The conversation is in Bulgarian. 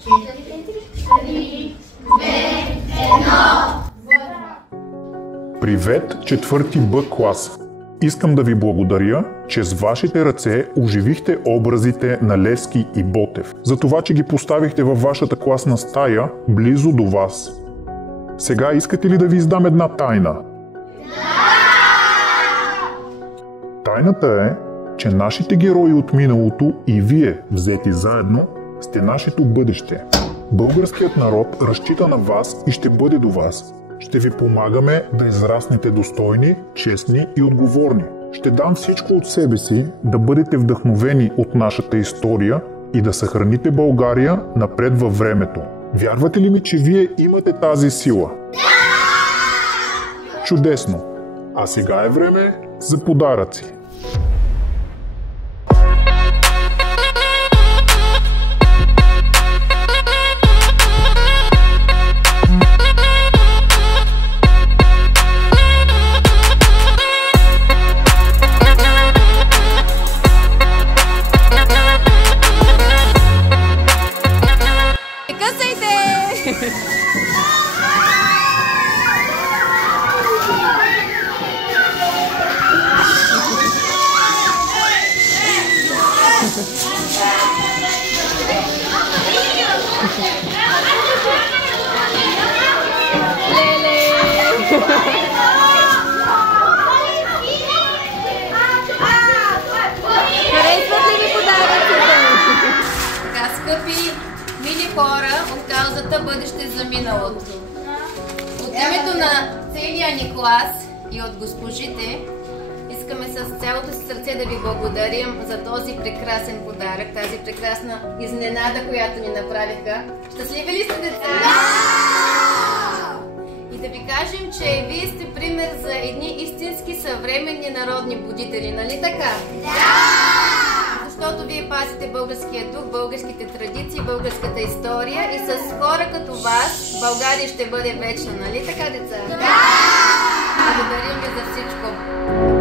3, 2, 1. Привет, четвърти Б клас! Искам да ви благодаря, че с вашите ръце оживихте образите на Левски и Ботев, за това, че ги поставихте във вашата класна стая, близо до вас. Сега искате ли да ви издам една тайна? Тайната е, че нашите герои от миналото и вие, взети заедно, сте нашето бъдеще. Българският народ разчита на вас и ще бъде до вас. Ще ви помагаме да израснете достойни, честни и отговорни. Ще дам всичко от себе си да бъдете вдъхновени от нашата история и да съхраните България напред във времето. Вярвате ли ми, че вие имате тази сила? Чудесно! А сега е време за подаръци. Скъпи, мили хора от каузата Бъдеще за миналото. От името на целия ни клас и от госпожите искаме с цялото си сърце да ви благодарим за този прекрасен подарък, тази прекрасна изненада, която ни направиха. Щастливи ли сте, деца? Да! И да ви кажем, че вие сте пример за едни истински съвременни народни будители, нали така? Да! Защото вие пазите българския дух, българските традиции, българската история и с хора като вас България ще бъде вечна, нали така, деца? Да! Благодарим ви за всичко!